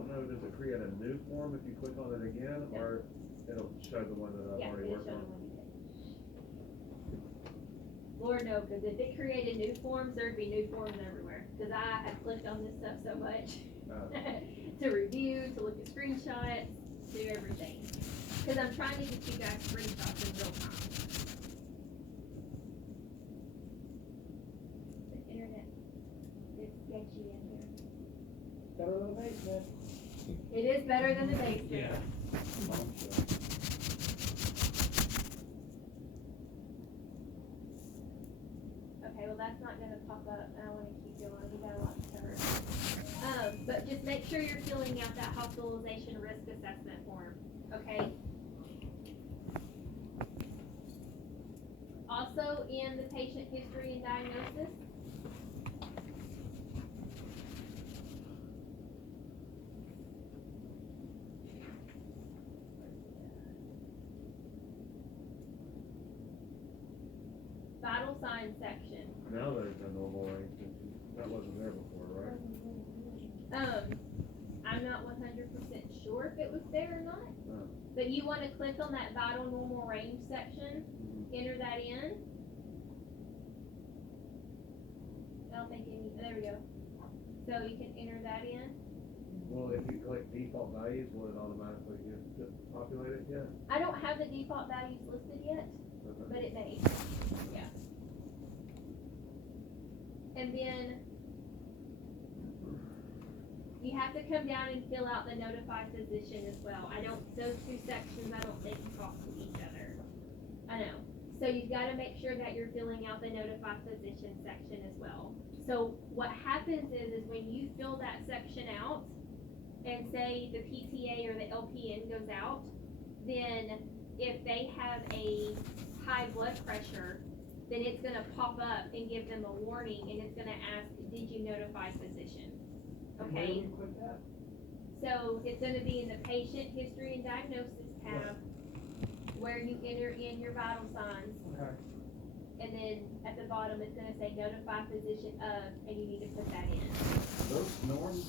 don't know, does it create a new form if you click on it again, or it'll show the one that I've already worked on? Lord no, because if it created new forms, there'd be new forms everywhere. Because I have clicked on this stuff so much to review, to look at screenshots, do everything. Because I'm trying to get you guys screenshots in real time. The internet is sketchy in here. Better than the basement. It is better than the basement. Yeah. Okay, well that's not gonna pop up. I want to keep going. We got a lot to cover. But just make sure you're filling out that hospitalization risk assessment form. Okay. Also in the patient history and diagnosis. Vital signs section. Now there's a normal range, that wasn't there before, right? I'm not 100% sure if it was there or not. No. But you want to click on that vital normal range section, enter that in. I don't think any, there we go. So you can enter that in. Well, if you click default values, will it automatically get populated yet? I don't have the default values listed yet, but it may. Yeah. And then you have to come down and fill out the notify physician as well. Those two sections, I don't think talk to each other. I know. So you've got to make sure that you're filling out the notify physician section as well. So what happens is when you fill that section out, and say the PTA or the LPN goes out, then if they have a high blood pressure, then it's going to pop up and give them a warning, and it's going to ask, did you notify physician? Okay? So it's going to be in the patient history and diagnosis tab, where you enter in your vital signs. Okay. And then at the bottom, it's going to say notify physician of, and you need to put that in. Those norms,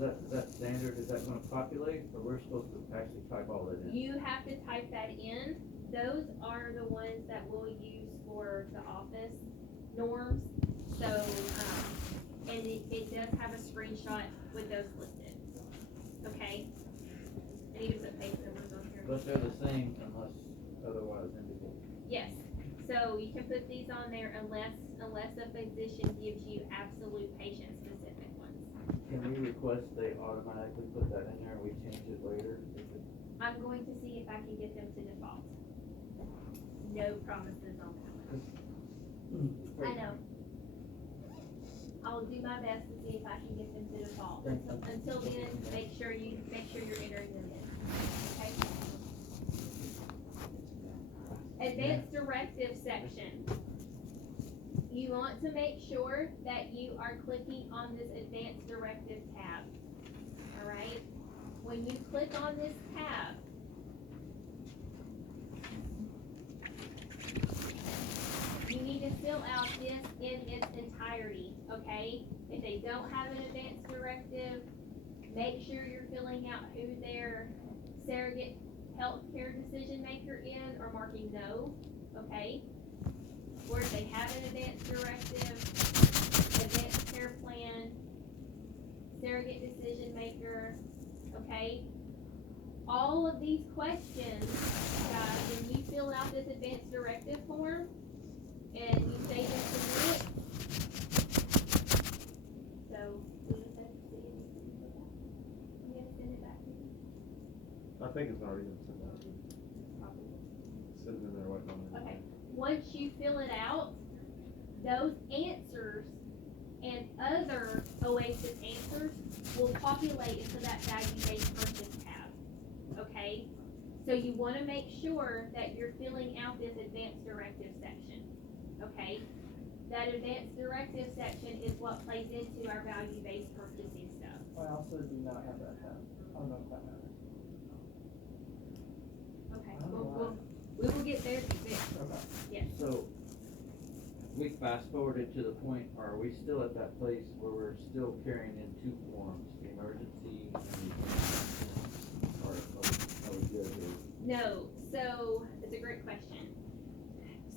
is that standard, is that gonna populate, or we're supposed to actually type all that in? You have to type that in. Those are the ones that we'll use for the office norms. So, and it does have a screenshot with those listed. Okay? I need to put page numbers on here. But they're the same unless otherwise indicated. Yes. So you can put these on there unless a physician gives you absolute patient-specific ones. Can we request they automatically put that in there and we change it later? I'm going to see if I can get them to default. No promises on that one. I know. I'll do my best to see if I can get them to default. Until then, make sure you're entering them in. Okay? Advanced directive section. You want to make sure that you are clicking on this advanced directive tab. Alright? When you click on this tab, you need to fill out this in its entirety, okay? If they don't have an advanced directive, make sure you're filling out who their surrogate healthcare decision maker is or marking no, okay? Or if they have an advanced directive, advanced care plan, surrogate decision maker, okay? All of these questions, guys, when you fill out this advanced directive form and you say to submit, so we just have to see if you can do that. You have to send it back to me. I think it's already been sent out. Probably. It's sitting in there waiting on me. Okay. Once you fill it out, those answers and other OASIS answers will populate into that value-based purchase tab. Okay? So you want to make sure that you're filling out this advanced directive section. Okay? That advanced directive section is what plays into our value-based purchasing stuff. I also do not have that tab. I don't know if that matters. Okay. We will get there to fix. Okay. Yes. So, we fast forwarded to the point, are we still at that place where we're still carrying in two forms, the emergency and the, or are we good here? No, so, it's a great question.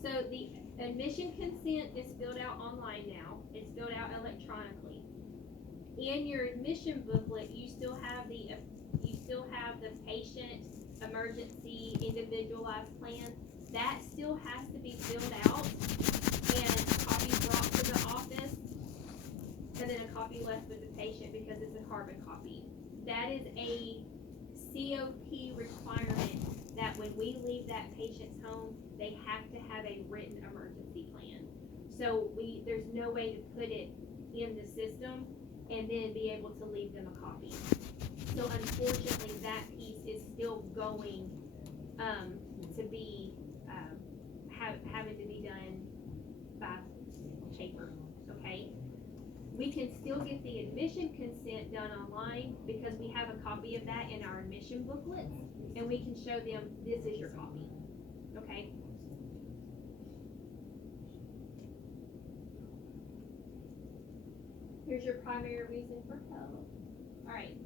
So the admission consent is filled out online now, it's filled out electronically. In your admission booklet, you still have the patient emergency individualized plan. That still has to be filled out and a copy brought to the office, and then a copy left with the patient because it's a carbon copy. That is a COP requirement that when we leave that patient's home, they have to have a written emergency plan. So there's no way to put it in the system and then be able to leave them a copy. So unfortunately, that piece is still going, to be, having to be done by paper, okay? We can still get the admission consent done online because we have a copy of that in our admission booklet, and we can show them, this is your copy, okay? Here's your primary reason for help. Alright,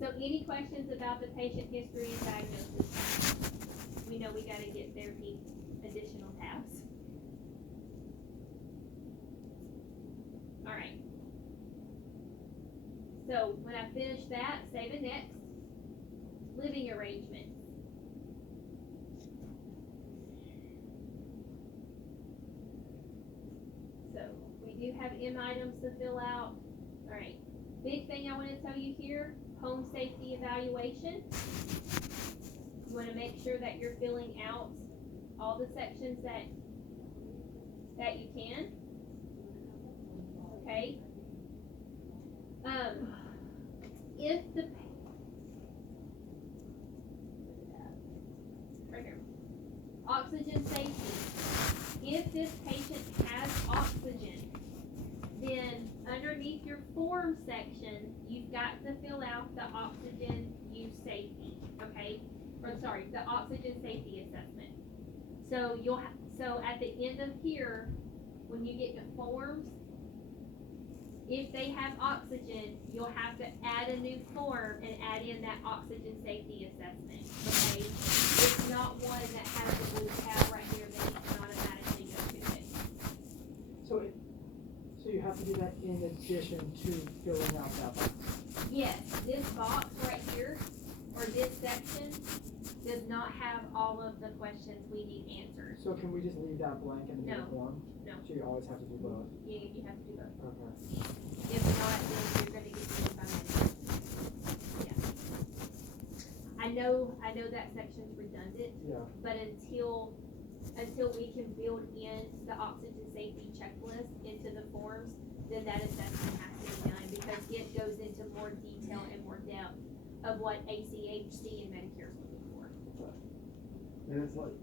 so any questions about the patient history and diagnosis? We know we gotta get therapy additional tabs. Alright. So when I finish that, say the next. Living arrangement. So we do have M items to fill out. Alright. Big thing I want to tell you here, home safety evaluation. You want to make sure that you're filling out all the sections that you can. Okay. If the right here, oxygen safety. If this patient has oxygen, then underneath your form section, you've got to fill out the oxygen use safety. Okay, or sorry, the oxygen safety assessment. So so at the end of here, when you get to forms, if they have oxygen, you'll have to add a new form and add in that oxygen safety assessment, okay? It's not one that has a blue tab right here that you can automatically go to it. So you have to do that in addition to filling out that box? Yes, this box right here, or this section, does not have all of the questions we need answered. So can we just leave that blank in the No. form? No. So you always have to do both? You have to do both. Okay. If not, then you're gonna get beat by Medicare. Yeah. I know that section's redundant, Yeah. but until we can build in the oxygen safety checklist into the forms, then that assessment has to be done because it goes into more detail and more depth of what ACHC and Medicare is looking for. And it's like,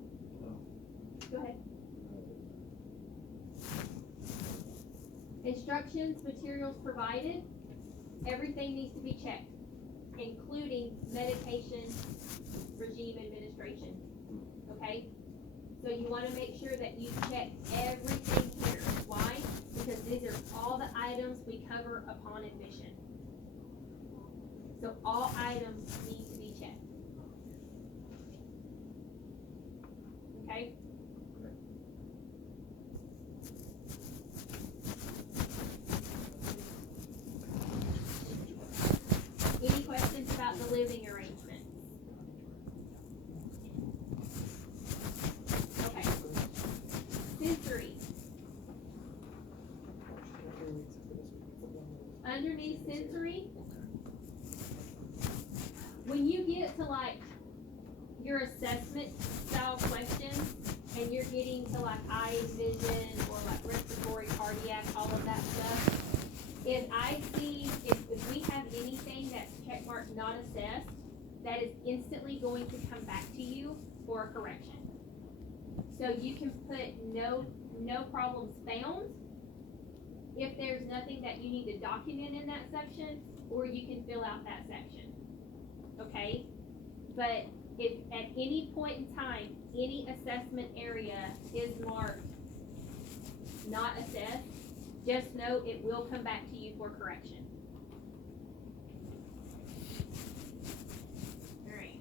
Go ahead. Instructions, materials provided, everything needs to be checked, including medication regime administration, okay? So you wanna make sure that you check everything here. Why? Because these are all the items we cover upon admission. So all items need to be checked. Okay? Any questions about the living arrangement? Okay. Sensory. Underneath sensory, when you get to like your assessment style questions and you're getting to like eye vision or like respiratory, cardiac, all of that stuff, if we have anything that's checkmarked not assessed, that is instantly going to come back to you for a correction. So you can put no problems found if there's nothing that you need to document in that section, or you can fill out that section, okay? But if at any point in time, any assessment area is marked not assessed, just know it will come back to you for correction. Alright,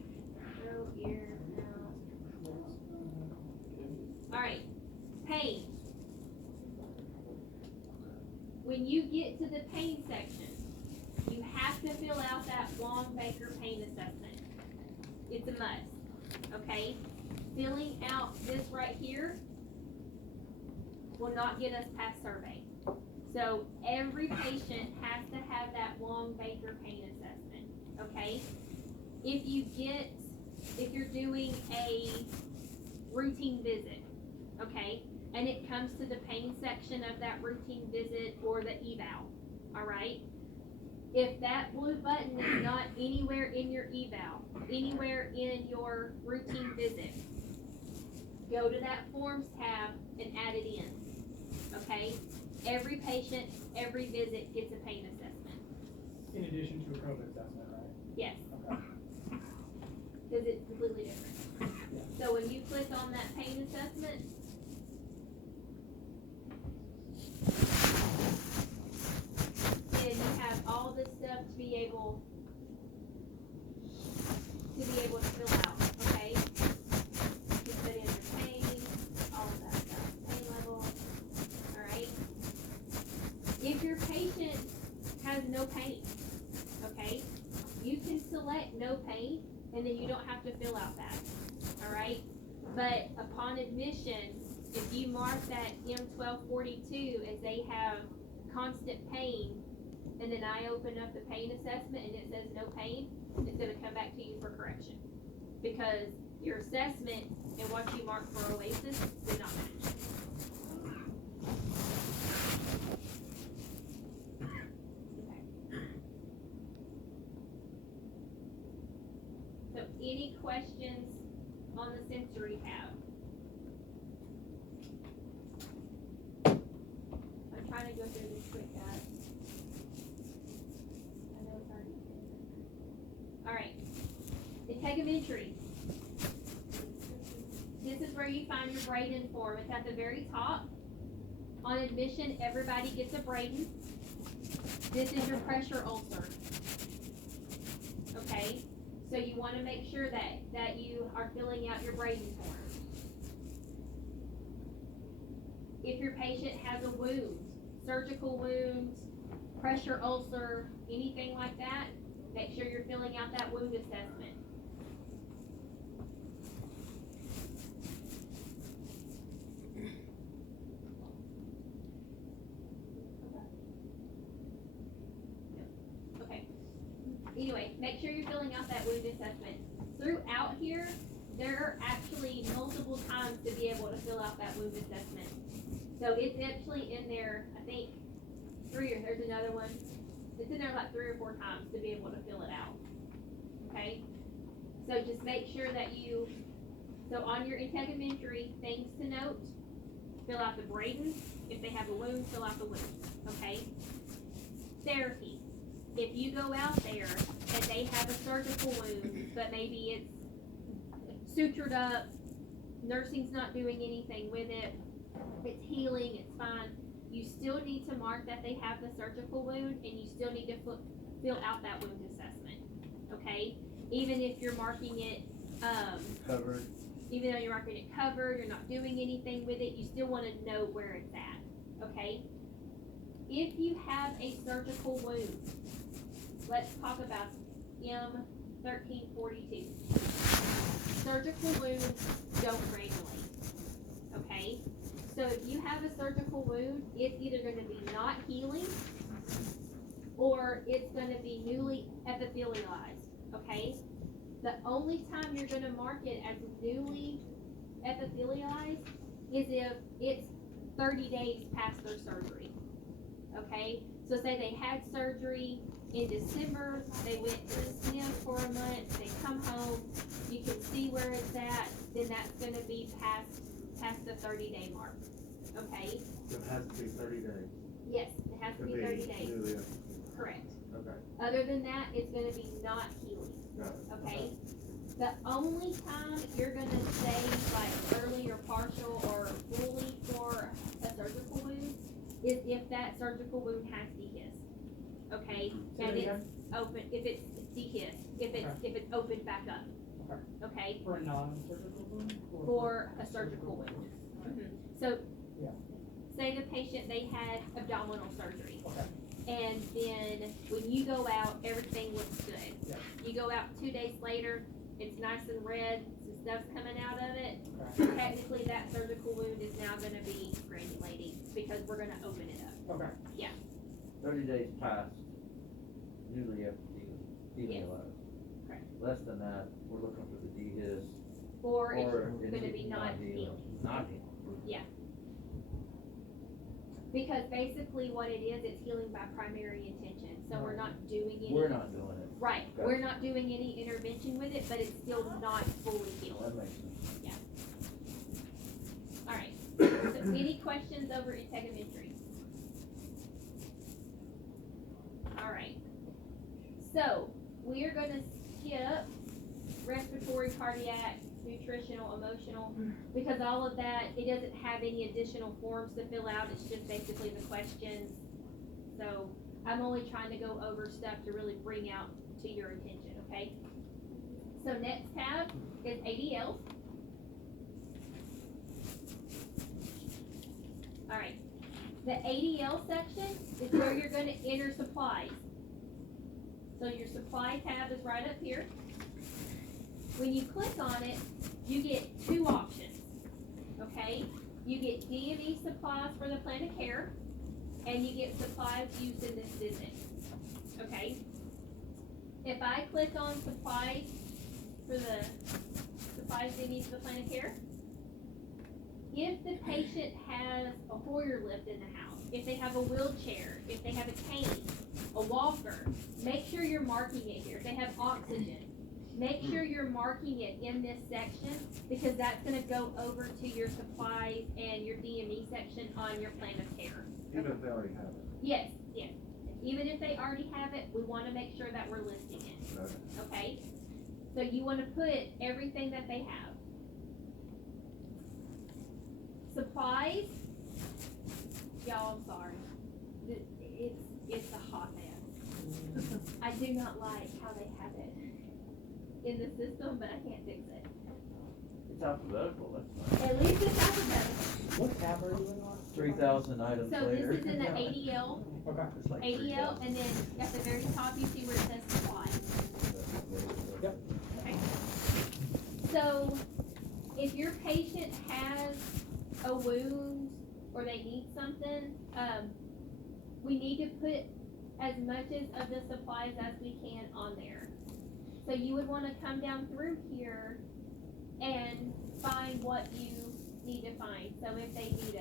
so ear, mouth. Alright, pain. When you get to the pain section, you have to fill out that Wong-Baker pain assessment. It's a must, okay? Filling out this right here will not get us past survey. So every patient has to have that Wong-Baker pain assessment, okay? If you're doing a routine visit, okay, and it comes to the pain section of that routine visit or the eval, all right? If that blue button is not anywhere in your eval, anywhere in your routine visit, go to that forms tab and add it in, okay? Every patient, every visit gets a pain assessment. In addition to a COVID assessment, right? Yes, Okay. because it's completely different. So when you click on that pain assessment, then you have all this stuff to be able to fill out, okay? You put in your pain, all of that stuff, pain level, alright? If your patient has no pain, okay, you can select no pain, and then you don't have to fill out that, alright? But upon admission, if you mark that M1242 as they have constant pain, and then I open up the pain assessment and it says no pain, it's gonna come back to you for correction. Because your assessment and what you marked for Oasis did not match. Okay. So any questions on the sensory tab? I'm trying to go through this quick, guys. I know it's already been. Alright. Integumentary. This is where you find your Braden form. It's at the very top. On admission, everybody gets a Braden. This is your pressure ulcer. Okay? So you want to make sure that you are filling out your Braden form. If your patient has a wound, surgical wound, pressure ulcer, anything like that, make sure you're filling out that wound assessment. Okay. Anyway, make sure you're filling out that wound assessment. Throughout here, there are actually multiple times to be able to fill out that wound assessment. So it's actually in there, I think, there's another one. It's in there like 3 or 4 times to be able to fill it out. Okay? So just make sure that so on your integumentary, things to note, fill out the Braden. If they have a wound, fill out the wound. Okay? Therapy. If you go out there and they have a surgical wound, but maybe it's sutured up, nursing's not doing anything with it, it's healing, it's fine, you still need to mark that they have the surgical wound, and you still need to fill out that wound assessment, okay? Even if you're marking it, Covered. even though you're marking it covered, you're not doing anything with it, you still want to know where it's at, okay? If you have a surgical wound, let's talk about M1342. Surgical wounds don't granulate, okay? So if you have a surgical wound, it's either going to be not healing or it's going to be newly epithelialized, okay? The only time you're going to mark it as newly epithelialized is if it's 30 days past their surgery, okay? So say they had surgery in December, they went to the SNF for a month, they come home, you can see where it's at, then that's going to be past the 30-day mark, okay? So it has to be 30 days. Yes, it has to be 30 days. Newly, Correct. okay, Other than that, it's going to be not healing, got it. okay? The only time you're going to say like early or partial or fully for a surgical wound is if that surgical wound has dehisced, okay? Say And that it's again? open, if it's dehisced, if it's opened back up, okay? For a non-surgical wound? Or For a surgical wound. Mhm. So, Yeah. say the patient, they had abdominal surgery. Okay. And then when you go out, everything looks good. Yeah. You go out 2 days later, it's nice and red, some stuff's coming out of it. Okay. Technically, that surgical wound is now gonna be granulating because we're gonna open it up. Okay. 30 days past, usually you have to demyelize. Correct. Less than that, we're looking for the dehisced, Or it's or gonna be not healing. Not healing. Because basically what it is, it's healing by primary intention, so we're not doing any. We're not doing it. Right, Gotcha. we're not doing any intervention with it, but it's still not fully healed. That makes sense. Alright, so any questions over integumentary? Alright, so we are gonna skip respiratory, cardiac, nutritional, emotional, because all of that, it doesn't have any additional forms to fill out, it's just basically the questions. So I'm only trying to go over stuff to really bring out to your attention, okay? So next tab is ADL. Alright, the ADL section is where you're gonna enter supplies. So your supply tab is right up here. When you click on it, you get two options, okay? You get D&E supplies for the plan of care, and you get supplies used in this visit, okay? If I click on supplies for the supplies D&E for the plan of care, if the patient has a Hoyer lift in the house, if they have a wheelchair, if they have a cane, a walker, make sure you're marking it here. If they have oxygen, make sure you're marking it in this section, because that's gonna go over to your supplies and your DME section on your plan of care. Even if they already have it. Yes, yes. Even if they already have it, we wanna make sure that we're listing it, Okay. okay? So you wanna put everything that they have. Supplies, y'all, I'm sorry. It's a hot mess. I do not like how they have it in the system, but I can't fix it. It's alphabetical, that's fine. At least it's alphabetical. What tab are you on? 3,000 items So later. this is in the ADL, Okay. It's like ADL, and then at the very top you see where it says supplies. 3,000. Yep. Okay. So if your patient has a wound or they need something, we need to put as much of the supplies as we can on there. So you would wanna come down through here and find what you need to find. So if they need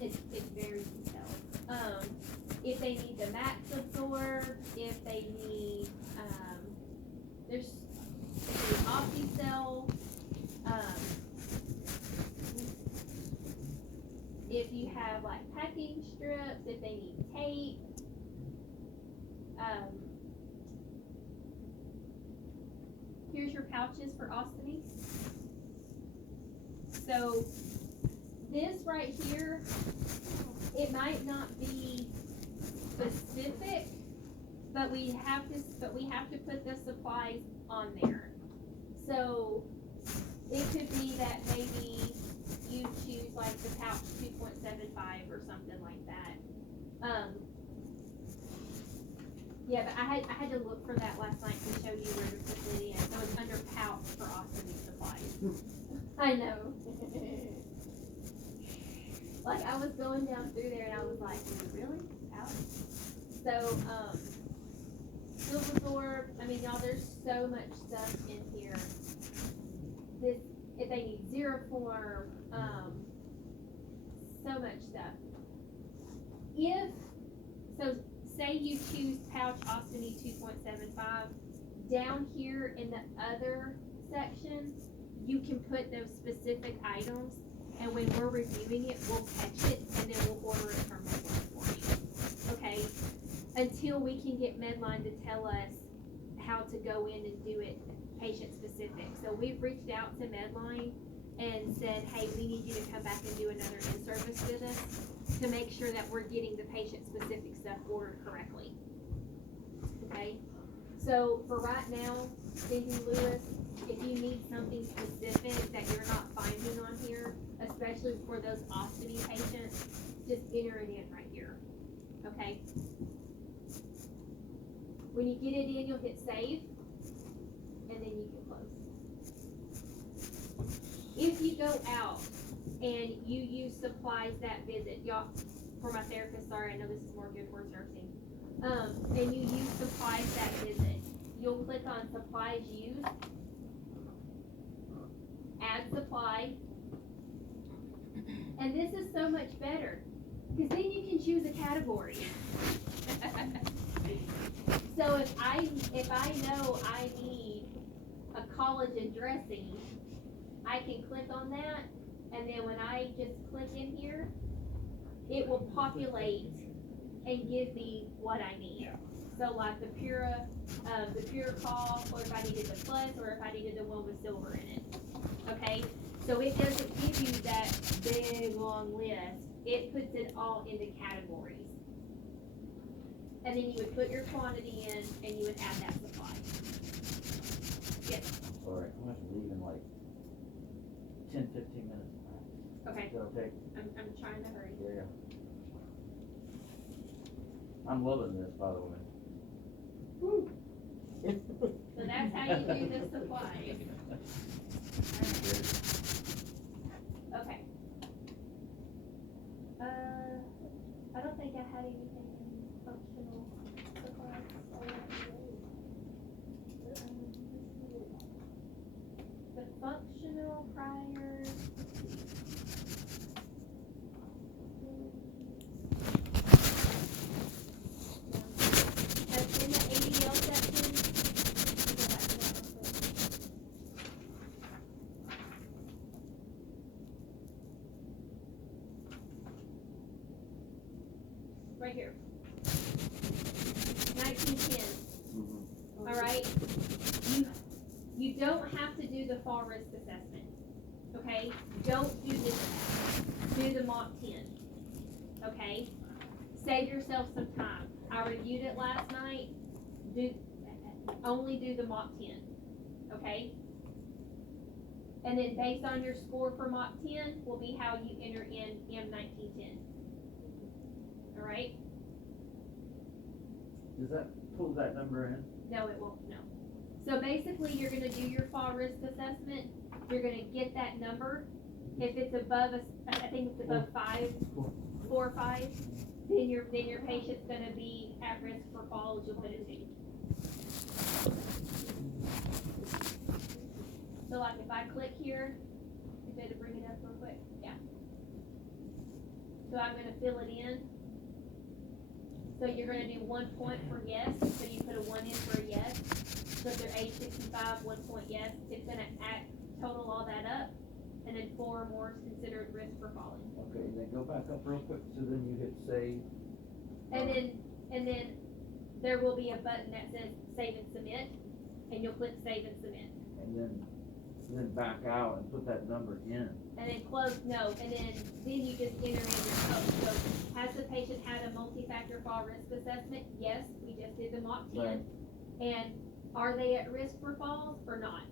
it's very detailed. If they need the max absorb, if they need, there's Opticell, if you have like packing strips, if they need tape, here's your pouches for ostomy. So this right here, it might not be specific, but we have to put the supplies on there. So it could be that maybe you choose like the pouch 2.75 or something like that. Yeah, but I had to look for that last night to show you where to put it in. So it's under pouch for ostomy supplies. I know. Like I was going down through there and I was like, really? Pouch? So, Silverthorpe, I mean, y'all, there's so much stuff in here. This, if they need Xeroform, so much stuff. So say you choose pouch ostomy 2.75, down here in the other section, you can put those specific items, and when we're reviewing it, we'll catch it, and then we'll order it from Medline for you, okay? Until we can get Medline to tell us how to go in and do it patient specific. So we've reached out to Medline and said, hey, we need you to come back and do another in-service visit to make sure that we're getting the patient-specific stuff ordered correctly. Okay? So for right now, Cindy Lewis, if you need something specific that you're not finding on here, especially for those ostomy patients, just enter it in right here. Okay? When you get it in, you'll hit save, and then you can close. If you go out and you use supplies that visit, y'all, for my therapist, sorry, I know this is more geared towards nursing, and you use supplies that visit, you'll click on supplies used, add supply, and this is so much better, because then you can choose a category. So if I know I need a collagen dressing, I can click on that, and then when I just click in here, it will populate and give me what I need. So like the pure cough, or if I needed the plus, or if I needed the one with silver in it. Okay? So it doesn't give you that big long list. It puts it all into categories. And then you would put your quantity in, and you would add that supply. Yes. Sorry, I'm gonna have to leave in like 10, 15 minutes. Okay. That'll take, I'm trying to hurry. yeah. I'm loving this, by the way. Woo. So that's how you do the supplies. Okay. I don't think I had anything in functional supplies. The functional prior. That's in the ADL section. Right here. 1910. All right. You don't have to do the fall risk assessment. Okay. Don't do this. Do the Mach 10. Okay. Save yourself some time. I reviewed it last night. Only do the Mach 10. Okay. And then based on your score for Mach 10 will be how you enter in M1910. All right. Does that pull that number in? No, it won't. No. So basically, you're going to do your fall risk assessment. You're going to get that number. If it's above I think it's above 4 or 5, then your patient's going to be at risk for falls. You'll put it 2. So like if I click here, is it to bring it up real quick? Yeah. So I'm going to fill it in. So you're going to do 1 point for yes. So you put a 1 in for a yes. So if they're age 65, 1 point yes. It's going to total all that up. And then 4 or more is considered risk for falling. Okay, then go back up real quick, so then you hit save. And then there will be a button that says save and submit. And you'll click save and submit. And then back out and put that number in. And then close, no, and then you just enter in your code. So has the patient had a multi-factor fall risk assessment? Yes, we just did the Mach 10. Right. And are they at risk for falls or not?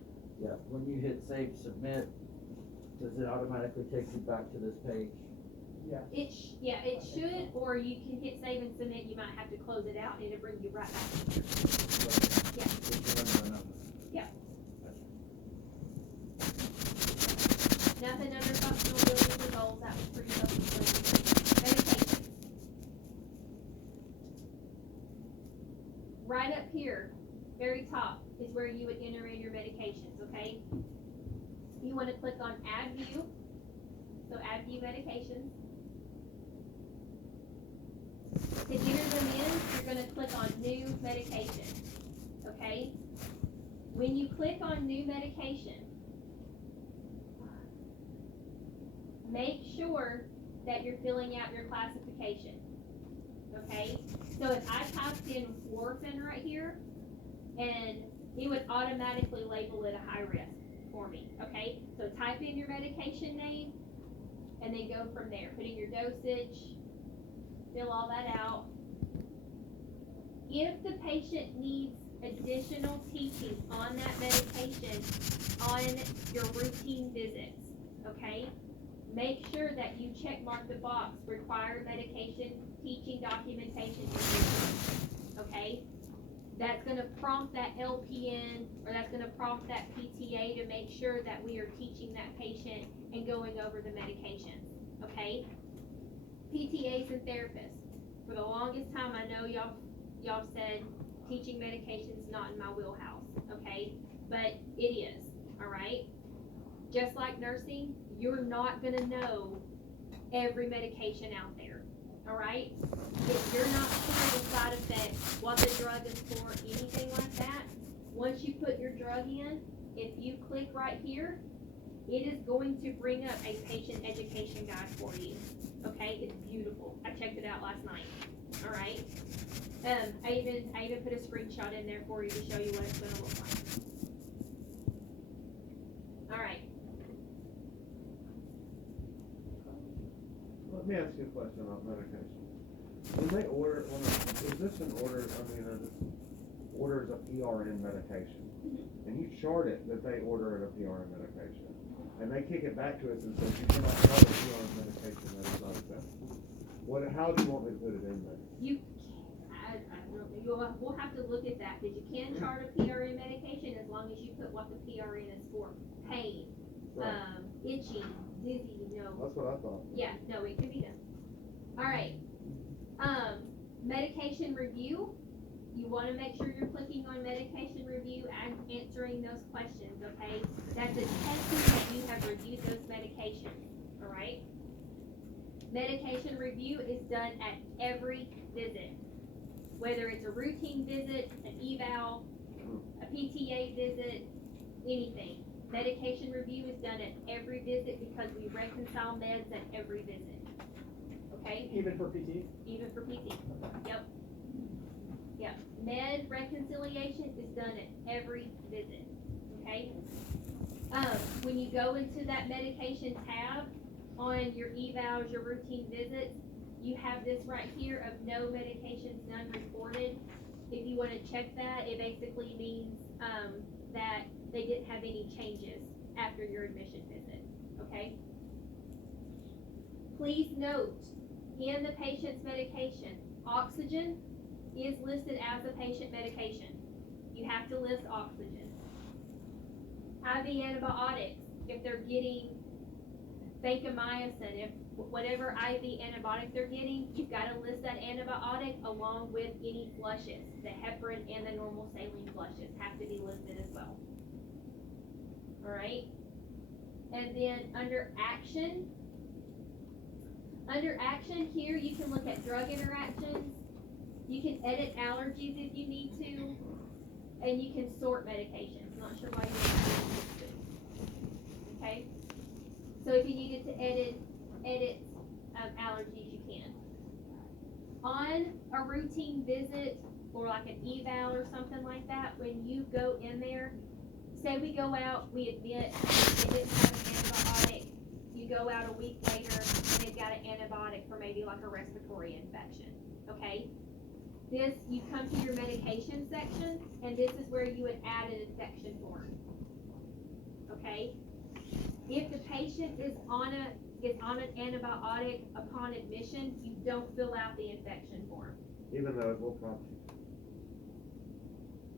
Yeah, when you hit save submit, does it automatically take you back to this page? Yeah. It should, or you can hit save and submit. You might have to close it out and it'll bring you right back. Yeah. Just remember the number. Yeah. Nothing under functional abilities or goals. That was pretty self-explanatory. Medication. Right up here, very top, is where you would enter in your medications, okay? You want to click on Add View. So Add View Medications. To enter them in, you're going to click on New Medication, okay? When you click on New Medication, make sure that you're filling out your classification, okay? So if I typed in warfarin right here, and it would automatically label it a high risk for me, okay? So type in your medication name, and then go from there. Put in your dosage, fill all that out. If the patient needs additional teaching on that medication on your routine visits, okay? Make sure that you check mark the box, required medication, teaching documentation, okay? That's gonna prompt that LPN, or that's gonna prompt that PTA to make sure that we are teaching that patient and going over the medications, okay? PTAs and therapists, for the longest time, I know y'all said teaching medication's not in my wheelhouse, okay? But it is, all right? Just like nursing, you're not gonna know every medication out there, all right? If you're not sure the side effects, what the drug is for, anything like that, once you put your drug in, if you click right here, it is going to bring up a patient education guide for you, okay? It's beautiful. I checked it out last night, all right? I even put a screenshot in there for you to show you what it's gonna look like. All right. Let me ask you a question about medication. When they order, is this an order, this orders a PRN medication, and you chart it that they order a PRN medication, and they kick it back to us and says, you cannot have a PRN medication that is not acceptable. How do you want me to put it in there? We'll have to look at that, because you can chart a PRN medication as long as you put what the PRN is for. Pain, Right. itching, dizzy, That's what I thought. Yeah, no, it can be done. All right. Medication review. You want to make sure you're clicking on medication review and answering those questions, okay? That's a testing that you have reviewed those medications, all right? Medication review is done at every visit. Whether it's a routine visit, an eval, a PTA visit, anything. Medication review is done at every visit because we reconcile meds at every visit. Okay? Even for PT? Even for PT. Yep. Yep. Med reconciliation is done at every visit. Okay? When you go into that medication tab on your evals, your routine visits, you have this right here of no medications none reported. If you want to check that, it basically means that they didn't have any changes after your admission visit, okay? Please note, in the patient's medication, oxygen is listed as a patient medication. You have to list oxygen. IV antibiotics, if they're getting vancomycin, if whatever IV antibiotic they're getting, you've got to list that antibiotic along with any flushes. The heparin and the normal saline flushes have to be listed as well. All right. And then under action here, you can look at drug interactions. You can edit allergies if you need to, and you can sort medications. Not sure why you would do this. Okay. So if you needed to edit allergies, you can. On a routine visit or like an eval or something like that, when you go in there, say we go out, we admit they didn't have an antibiotic, you go out a week later and they've got an antibiotic for maybe like a respiratory infection, okay? This, you come to your medication section, and this is where you would add an infection form, okay? If the patient is on an antibiotic upon admission, you don't fill out the infection form. Even though it will prompt you.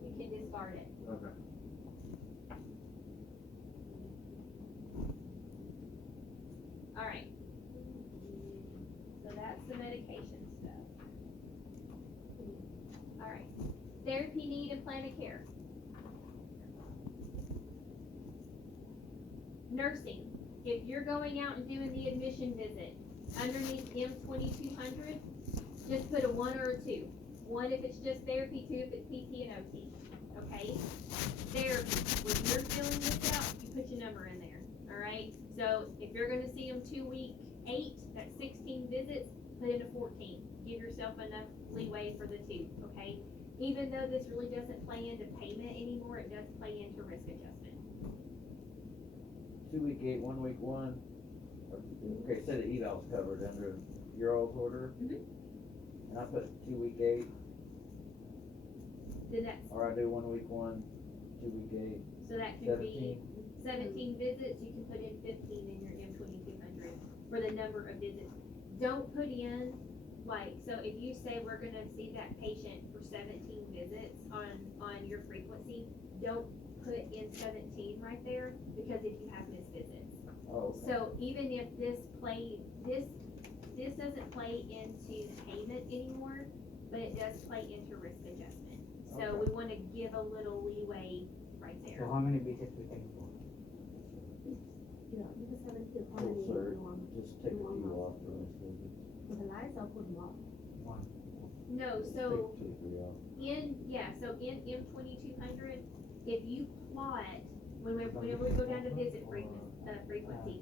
You can discard it. Okay. All right. So that's the medication stuff. All right. Therapy need and plan of care. Nursing. If you're going out and doing the admission visit, underneath M2200, just put a 1 or a 2. 1 if it's just therapy, 2 if it's PT and OT. Okay? Therapy. When you're filling this out, you put your number in there. All right? So if you're going to see them 2 week 8, that's 16 visits, put in a 14. Give yourself enough leeway for the 2. Okay? Even though this really doesn't play into payment anymore, it does play into risk adjustment. 2-week 8, 1 week 1. Okay, say the eval's covered under your all's order. Mhm. And I put 2-week 8, Then that's, or I do 1 week 1, 2-week 8, so that could be 17. 17 visits, you can put in 15 in your M2200 for the number of visits. Don't put in, like, so if you say we're gonna see that patient for 17 visits on your frequency, don't put in 17 right there, because if you have missed visits. Oh, okay. So even if this doesn't play into payment anymore, but it does play into risk adjustment. So we wanna give a little leeway right there. So how many visits we can do? Yeah, because 17 how Full many cert, you want? just take a few off for this visit. Put the lights or put more? One. No, so Take 2 or 3 off. in M2200, if you plot, whenever we go down to visit frequency,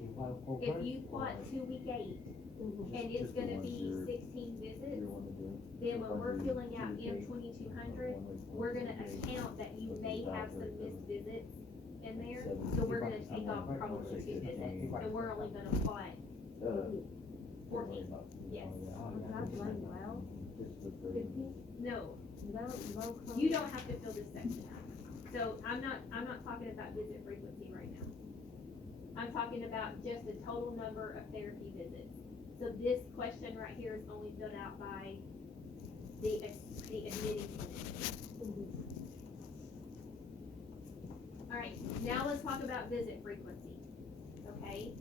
if you plot 2-week 8, and it's Just the gonna ones be you're- 16 You visits, wanna do. then when we're 200, filling out 2-week 8, M2200, 1 week 1, we're gonna 2-week 8. account that you may have some missed visits in there, Seven. so we're gonna take off I'm probably gonna 2 say visits, 15. and we're only gonna plot 14. Yes. That's one well, Just the 15, No, well, you don't have to fill this section out. So I'm not talking about visit frequency right now. I'm talking about just the total number of therapy visits. So this question right here is only filled out by the admitting clinician. All right, now let's talk about visit frequency, okay?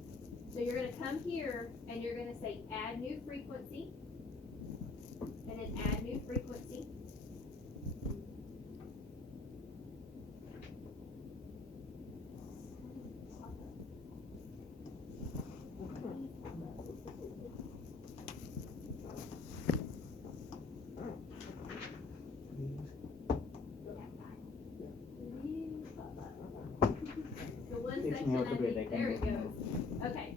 So you're gonna come here and you're gonna say add new frequency, and then add new frequency. The one Takes me section out I to bed, I think, can there it go goes. Okay,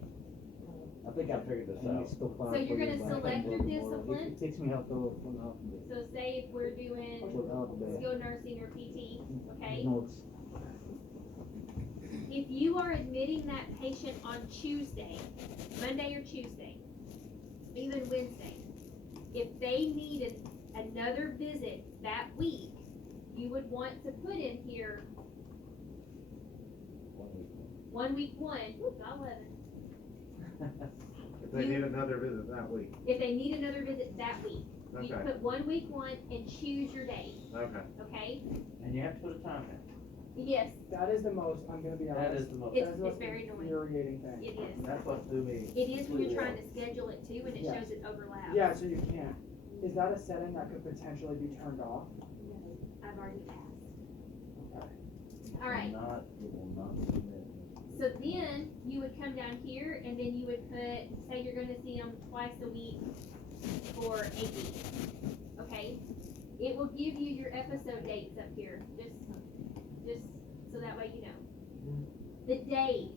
I think I figured this And out. it's too far So you're for gonna you, but I can select go your tomorrow. discipline? It takes me out to 1.5 days. so say if we're doing Without the skilled nursing or PT, okay? notes. If you are admitting that patient on Tuesday, Monday or Tuesday, even Wednesday, if they needed another visit that week, you would want to put in here 1 week 1. 1 week 1, got 11. If they need another visit that week, If they need another visit that week, you okay, put 1 week 1 and choose your day, okay. okay? And you have to put a time in. Yes, That is the most, I'm gonna be That honest. is the most, It's- that is the most very annoying. infuriating thing. it is. that's what threw me. It is when you're trying to schedule it too, and it Yes. shows it overlaps. Yeah, so you can't. Is that a setting that could potentially be turned off? I've already asked. Okay. All right. Not, it will not submit. So then you would come down here and then you would put, say you're gonna see them twice a week for 8 weeks, okay? It will give you your episode dates up here, just so that way you know. The days,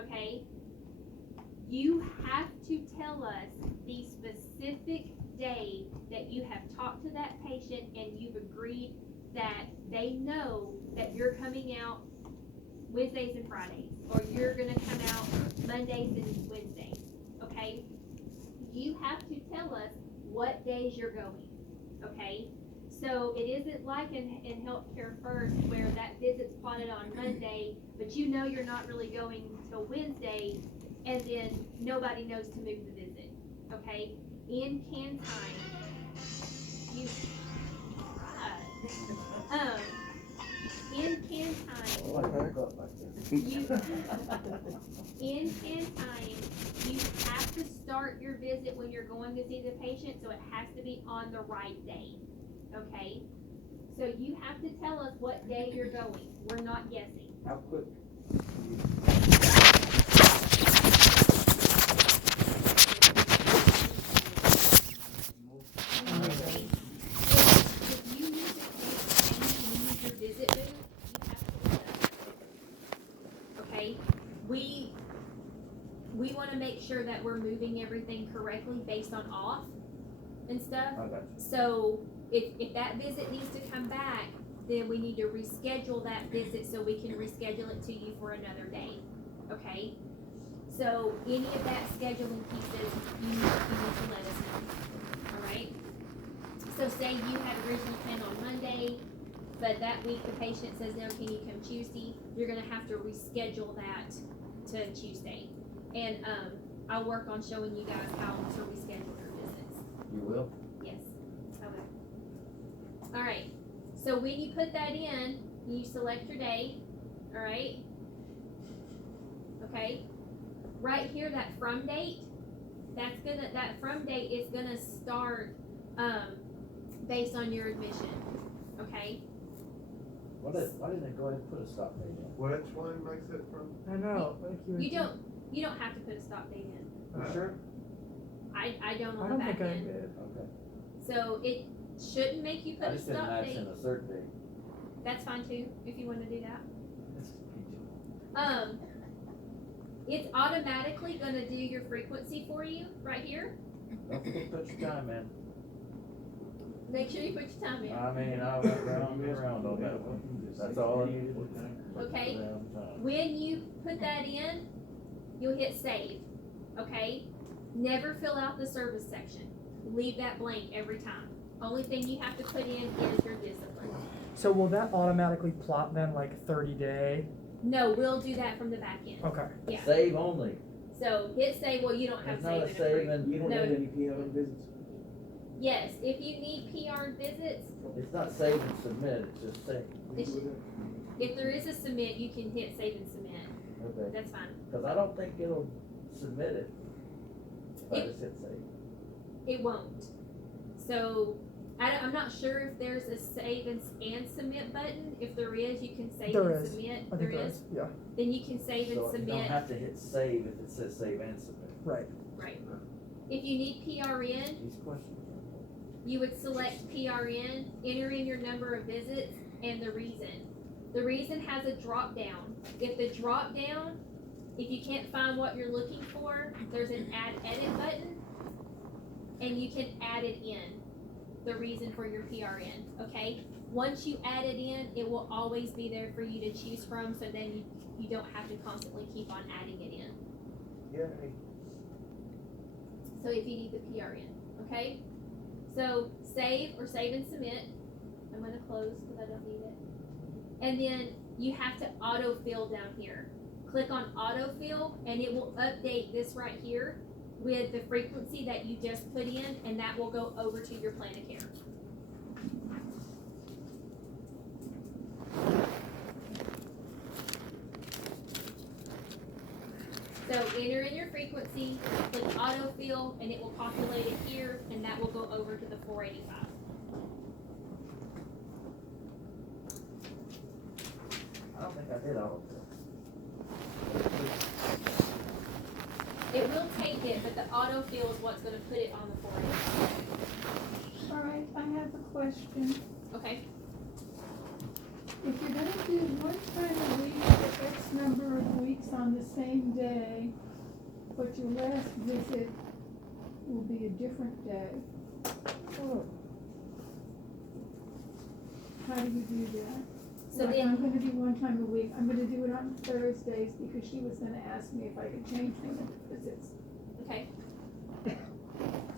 okay? You have to tell us the specific day that you have talked to that patient and you've agreed that they know that you're coming out Wednesdays and Fridays, or you're gonna come out Mondays and Wednesdays, okay? You have to tell us what days you're going, okay? So it isn't like in Healthcare First where that visit's plotted on Monday, but you know you're not really going till Wednesday, and then nobody knows to move the visit, okay? In can time, you, in can time, Like I got back there. in time, you have to start your visit when you're going to see the patient, so it has to be on the right day, okay? So you have to tell us what day you're going, we're not guessing. How quick? If you need to change your visit move, you have to let us know. Okay, we wanna make sure that we're moving everything correctly based on off and stuff. I got you. So if that visit needs to come back, then we need to reschedule that visit so we can reschedule it to you for another day. okay? So any of that scheduling pieces, you need to let us know, alright? So say you had originally planned on Monday, but that week the patient says, no, can you come Tuesday? You're gonna have to reschedule that to Tuesday. And, I'll work on showing you guys how to reschedule your visits. You will? Yes, I will. Alright, so when you put that in, you select your day, alright? Okay, right here, that from date, that from date is gonna start, based on your admission, okay? Why didn't they go ahead and put a stop date in? Which one makes it from? I know, like You don't have to put a stop date in. You sure? I don't I on the don't back think I end. did. Okay. So it shouldn't make you I put a just didn't stop match date. in a certain date. That's fine too, if you wanna do that. It's PG. It's automatically gonna do your frequency for you, right here. Don't forget to put your time in. Make sure you put your time in. I mean, I went round and round on that one. That's all I need. Okay. Round time. When you put that in, you'll hit save, okay? Never fill out the service section. Leave that blank every time. Only thing you have to put in is your discipline. So will that automatically plot then like 30-day? No, we'll do that from the back end. Okay. Yeah. Save only. So hit save, well, you don't have There's not a save save in it. in, You don't No. need any PR visits? Yes, if you need PR visits, it's not save and submit, it's just save. It's- if there is a submit, you can hit save and submit. Okay. That's fine. Cause I don't think it'll submit it. If I It- just hit save. It won't. So, I'm not sure if there's a save and submit button. If there is, you can save There and is. submit. I There think is. yeah, Then you can save and So you don't submit. have to hit save if it says save and submit. right. Right. If you need PRN, These questions are important. you would select PRN, enter in your number of visits, and the reason. The reason has a drop down. If the drop down, if you can't find what you're looking for, there's an add edit button, and you can add it in, the reason for your PRN, okay? Once you add it in, it will always be there for you to choose from, so then you don't have to constantly keep on adding it in. Yay. So if you need the PRN, okay? So save or save and submit. I'm gonna close because I don't need it. And then you have to autofill down here. Click on autofill and it will update this right here with the frequency that you just put in, and that will go over to your plan of care. So enter in your frequency, click autofill, and it will populate it here, and that will go over to the 485. I don't think I did all of this. It will take it, but the autofill is what's gonna put it on the 485. All right, I have a question. Okay, If you're gonna do one time a week for X number of weeks on the same day, but your last visit will be a different day, how do you do that? so Like, then, I'm gonna do one time a week, I'm gonna do it on Thursdays because she was gonna ask me if I could change one of the visits. okay,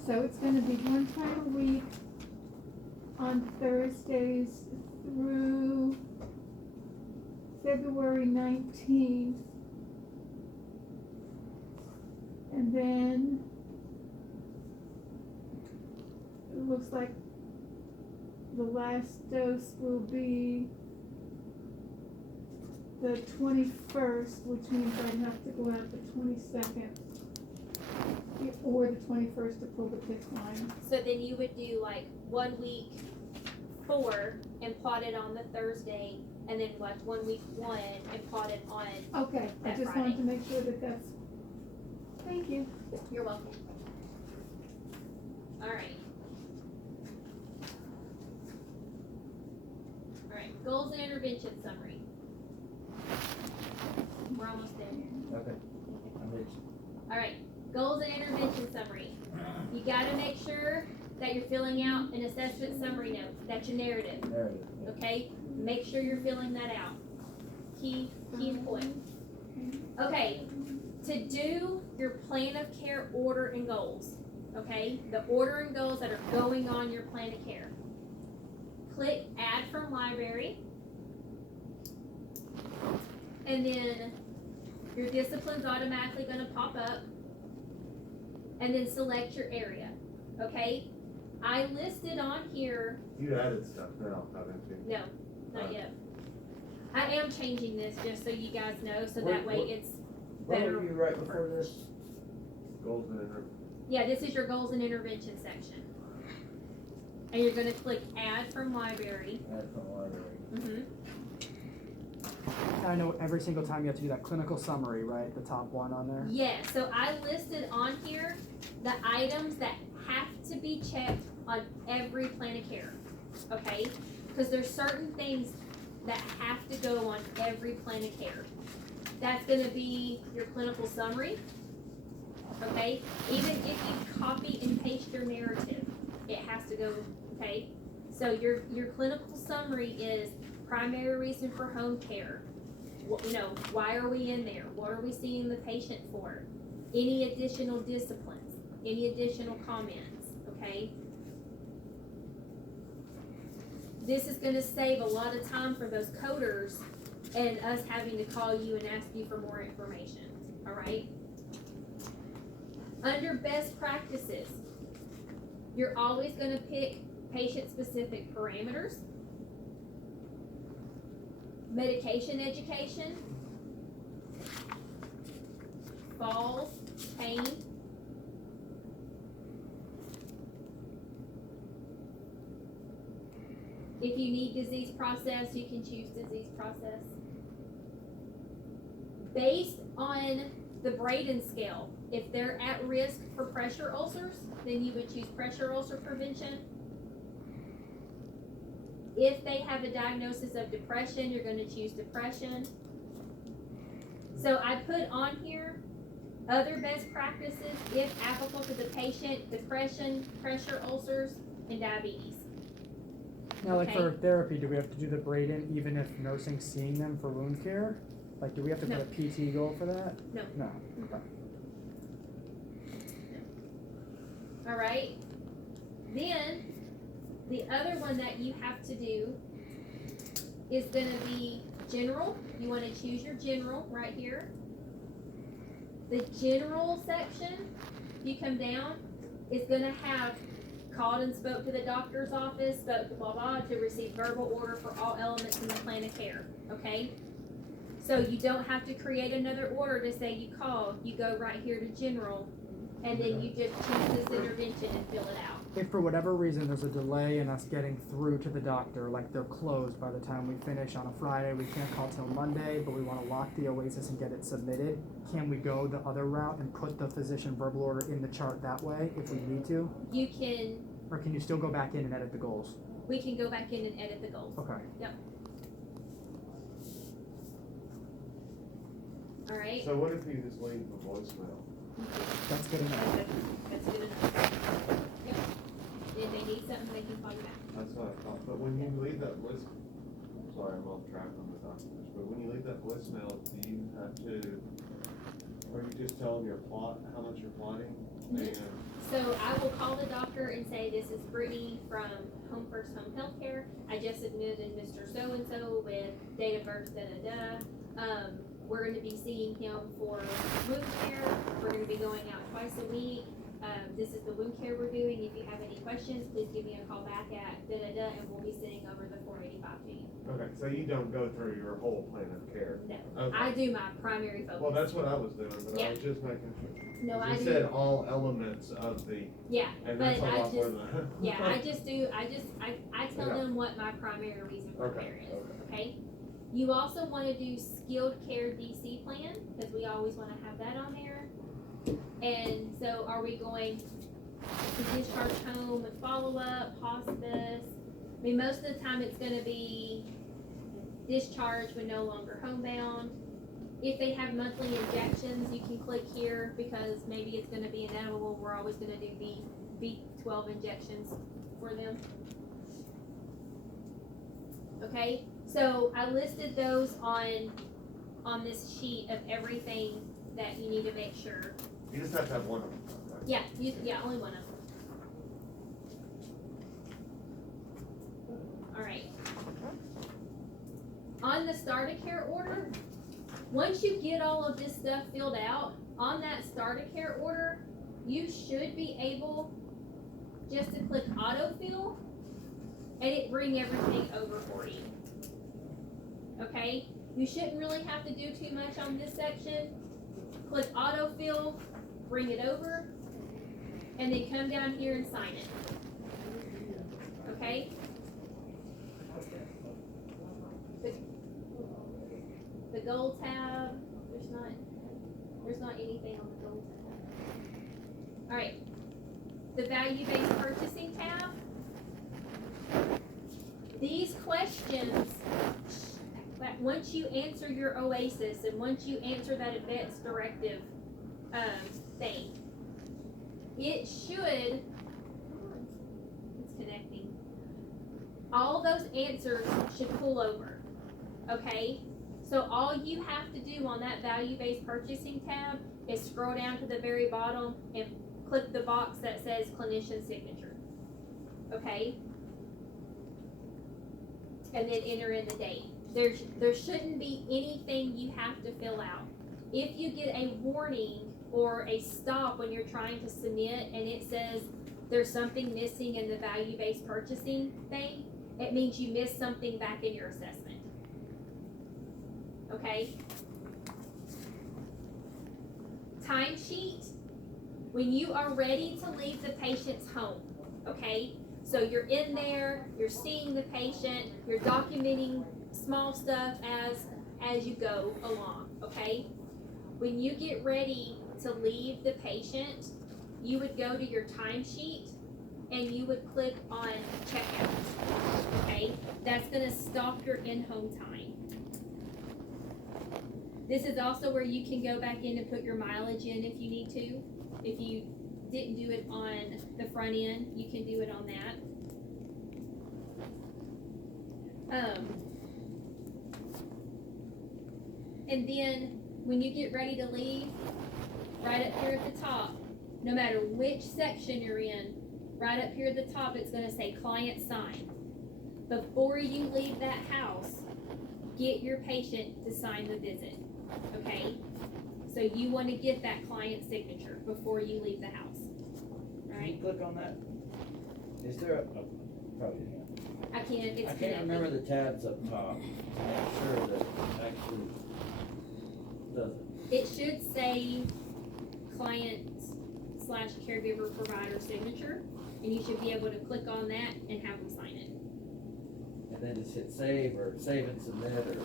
So it's gonna be one time a week on Thursdays through February 19th. And then it looks like the last dose will be the 21st, which means I'd have to go out the 22nd or the 21st to pull the PIC line. so then you would do like 1 week 4 and plot it on the Thursday, and then like 1 week 1 and plot it on, Okay, I That just Friday. wanted to make sure that that's, thank you. you're welcome. Alright. Alright, goals and intervention summary. We're almost there. Okay. I'm itching. Alright, goals and intervention summary. You gotta make sure that you're filling out an assessment summary note. That's your narrative, There it is. okay? Make sure you're filling that out. Key point. Okay, to do your plan of care order and goals, okay? The order and goals that are going on your plan of care. Click add from library. And then your discipline's automatically gonna pop up. And then select your area, okay? I listed on here, You added stuff now, haven't you? no, not yet. I am changing this just so you guys know, so that way it's What better. were you right before this? Goals and inter- Yeah, this is your goals and intervention section. And you're gonna click add from library. Add from library. Mm-hmm. I know every single time you have to do that clinical summary, right? The top one on there. Yeah, so I listed on here the items that have to be checked on every plan of care, okay? Because there's certain things that have to go on every plan of care. That's gonna be your clinical summary, okay? Even if you copy and paste your narrative, it has to go, okay? So your clinical summary is primary reason for home care. Why are we in there? What are we seeing the patient for? Any additional disciplines, any additional comments, okay? This is gonna save a lot of time for those coders and us having to call you and ask you for more information, all right? Under best practices, you're always gonna pick patient-specific parameters, medication education, falls, pain, if you need disease process, you can choose disease process. Based on the Braden scale, if they're at risk for pressure ulcers, then you would choose pressure ulcer prevention. If they have a diagnosis of depression, you're gonna choose depression. So I put on here, other best practices, if applicable to the patient, depression, pressure ulcers, and diabetes. Now, like Okay. for therapy, do we have to do the Braden even if nursing's seeing them for wound care? Like, do we have to No. put a PT goal for that? No. No. All right. Then the other one that you have to do is gonna be general. You wanna choose your general right here. The general section, if you come down, is gonna have called and spoke to the doctor's office, spoke to blah blah to receive verbal order for all elements in the plan of care, okay? So you don't have to create another order to say you called, you go right here to general, and then you just choose this intervention and fill it out. If for whatever reason there's a delay in us getting through to the doctor, like they're closed by the time we finish on a Friday, we can't call till Monday, but we want to lock the Oasis and get it submitted, can we go the other route and put the physician verbal order in the chart that way if we need to? You can, Or can you still go back in and edit the goals? we can go back in and edit the goals. Okay. All right? So what if you just leave the voicemail? That's good enough. That's good enough. Yep. If they need something, they can call you back. That's what I thought, but when you leave that voice, sorry, I'm off track on the documents, but when you leave that voicemail, do you have to, or you just tell them your plot, how much you're plotting? And So I will call the doctor and say, this is Brittany from Home First Home Healthcare. I just admitted Mr. So-and-so with date of birth, da-da-da. We're gonna be seeing him for wound care. We're gonna be going out twice a week. This is the wound care we're doing. If you have any questions, please give me a call back at da-da-da, and we'll be sending over the 485 to you. okay, so you don't go through your whole plan of care? No, Okay. I do my primary focus. Well, that's what I was doing, but I Yeah. was just making sure. No, I You do, said all elements of the, yeah, and but that's a I lot more just, than. yeah, I tell Yeah. them what my primary reason for Okay, care is, okay. okay? You also wanna do skilled care DC plan, cause we always wanna have that on there. And so are we going to discharge home with follow-up, hospice? I mean, most of the time it's gonna be discharge when no longer homebound. If they have monthly injections, you can click here because maybe it's gonna be inevitable. We're always gonna do B12 injections for them. Okay, so I listed those on on this sheet of everything that you need to make sure. You just have to have one of them. Yeah, only one of them. Alright. On the start of care order, once you get all of this stuff filled out, on that start of care order, you should be able just to click autofill and it bring everything over for you. Okay? You shouldn't really have to do too much on this section. Click autofill, bring it over, and then come down here and sign it. Okay? The gold tab, there's not anything on the gold tab. Alright. The value-based purchasing tab. These questions, once you answer your OASIS and once you answer that advanced directive thing, it should, it's connecting. All those answers should pull over. Okay? So all you have to do on that value-based purchasing tab is scroll down to the very bottom and click the box that says clinician signature. Okay? And then enter in the date. There shouldn't be anything you have to fill out. If you get a warning or a stop when you're trying to submit and it says there's something missing in the value-based purchasing thing, it means you missed something back in your assessment. Okay? Timesheet, when you are ready to leave the patient's home, okay? So you're in there, you're seeing the patient, you're documenting small stuff as you go along, okay? When you get ready to leave the patient, you would go to your timesheet and you would click on checkout, okay? That's gonna stop your in-home time. This is also where you can go back in and put your mileage in if you need to. If you didn't do it on the front end, you can do it on that. And then when you get ready to leave, right up here at the top, no matter which section you're in, right up here at the top, it's gonna say client sign. Before you leave that house, get your patient to sign the visit, okay? So you wanna get that client signature before you leave the house, Can you right? click on that? Is there a probably not. I can't, it's I can't connected. remember the tabs up top to make sure that it actually does it. It should say client/caregiver provider signature, and you should be able to click on that and have them sign it. And then just hit save or save and submit or.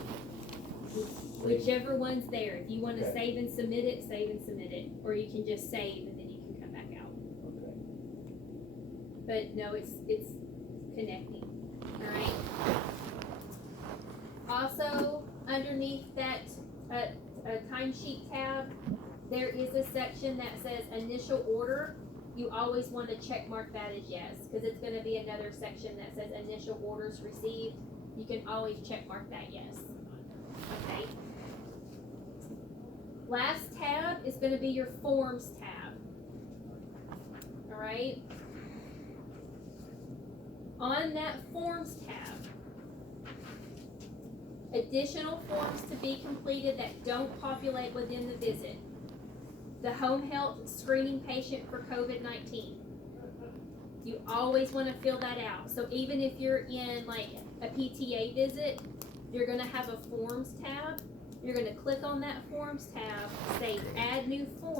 Whichever one's there. If you want to Okay. save and submit it, or you can just save and then you can come back out. Okay. But no, it's connecting. All right. Also, underneath that timesheet tab, there is a section that says initial order. You always want to check mark that as yes, because it's going to be another section that says initial orders received. You can always check mark that yes. Okay. Last tab is going to be your forms tab. All right. On that forms tab, additional forms to be completed that don't populate within the visit. The home health screening patient for COVID-19. You always want to fill that out. So even if you're in like a PTA visit, you're going to have a forms tab. You're going to click on that forms tab, say add new form.